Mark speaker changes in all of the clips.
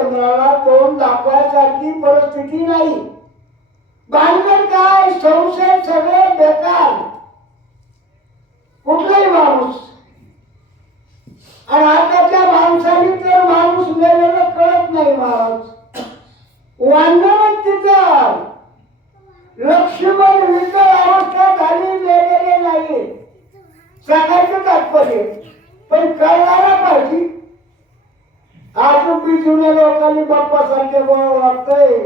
Speaker 1: चंद्राला तोंड दाखवायसारखी परिस्थिती नाही. भानगड काय? संशय सगळे बेकार. कुठलाही माणूस. आणि आताच्या माणसाने तर माणूस मेलेलं कळत नाही माणूस वांगण तिथं. लक्ष्मण विकल अवस्था झाली मेलेले नाही सांगायचं तात्पर्य. पण कळणारा पाहिजे. अजून बी जुन्या लोकांनी बाप्पा सारखे बोलावं लागतंय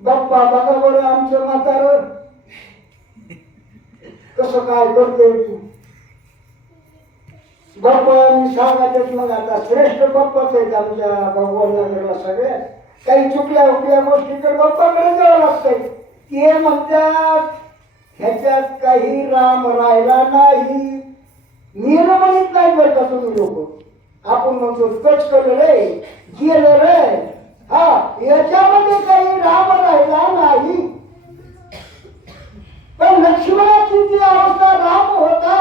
Speaker 1: बाप्पा बघा बरं आमचं म्हातार. कसं काय करतोय तू? बाप्पानी सांगायचं मग आता श्रेष्ठ बाप्पाच आहेत आमच्या भगवानगरला सगळ्या काही चुकल्या उकल्या गोष्टीकडे बाप्पाकडे जावं लागतंय. ते म्हणतात ह्याच्यात काही राम राहिला नाही. नियम म्हणत नाही बरं का तुम्ही लोक. आपण म्हणतो कच केलं रे गेलं रे. हा याच्यामध्ये काही राम राहिला नाही. पण लक्ष्मणाची जी अवस्था राम होता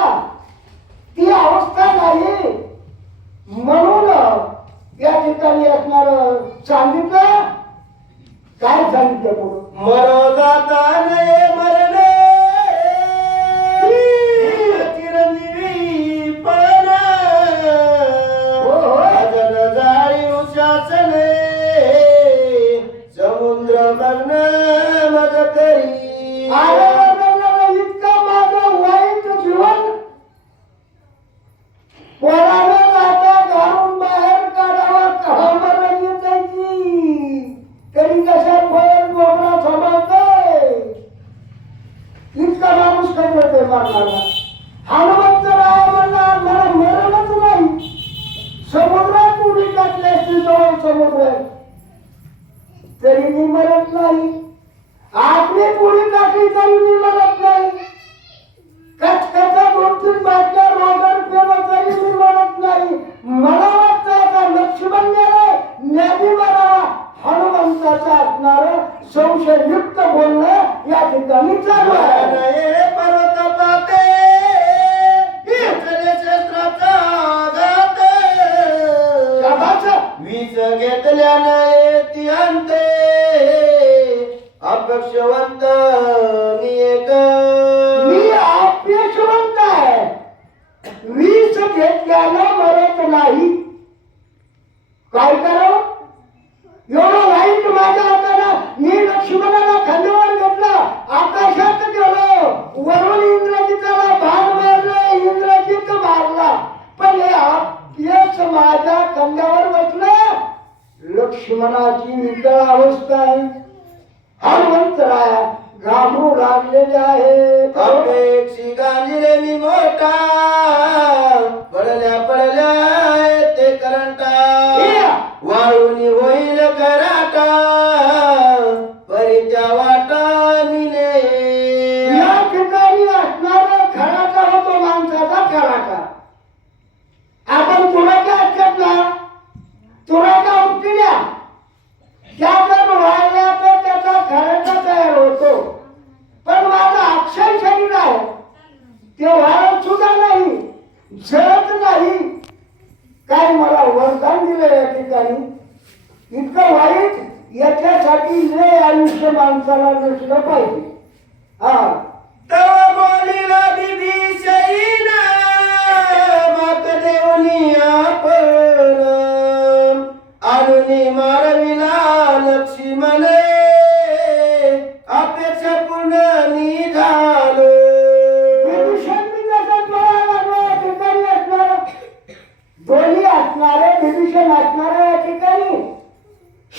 Speaker 2: मग्न मग करी
Speaker 1: संशययुक्त बोलणं या ठिकाणी चालू आहे.
Speaker 2: पर्वत पाते. वीज घेतल्याने ती अंते अपेक्षवंत
Speaker 1: मी अपेक्षवंत आहे. वीस घेतल्यानं मरत नाही. काय मनाची विकळ अवस्था आहे. हनुमंतराया घाबरू लागलेले आहे. जग नाही. काय मला वरदान दिलं या ठिकाणी? इतकं वाईट याच्यासाठी लय आयुष्य माणसाला नसलं पाहिजे. हा.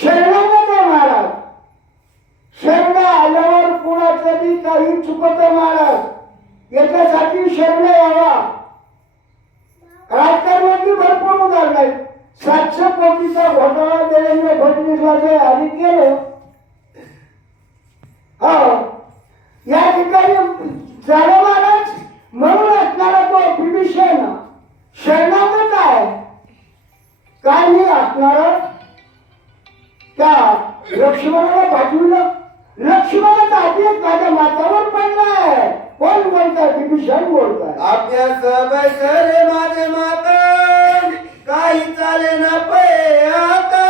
Speaker 1: शरणागत आहे महाराज. शरण आल्यावर कुणाचं बी काही चुकत महाराज. याच्यासाठी शरण यावा. राजकारणाची भरपूर उदाहरण नाही सातशे कोटीचा घोटाळा देवेंद्र फडणवीसला जे आधी केलं मातावर पडलाय. कोण बोलताय? विभीषण बोलताय.
Speaker 2: अभ्यास बैसरे माझे माता काही चाले ना पै आता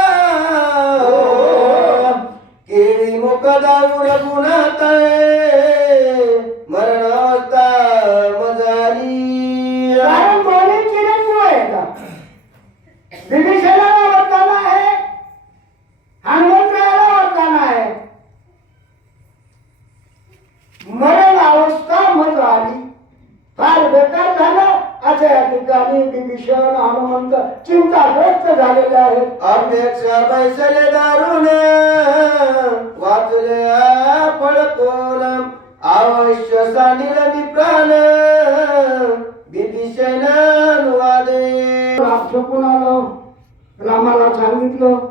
Speaker 2: केळी मुख दाऊन गुणात मरणावस्था मजाली.
Speaker 1: कारण दोन्ही चिरंजीव आहे का? विभीषणाला वरदान आहे हनुमंतरायाला वरदान आहे मरण अवस्था मग आली फार बेकार झालं अशा या ठिकाणी विभीषण हनुमंत चिंताग्रस्त झालेले आहेत.
Speaker 2: अपेक्षा बैसले दारुण वाचले फळ कोण? प्राण विभीषण अनुवादे.
Speaker 1: आलं रामाला सांगितलं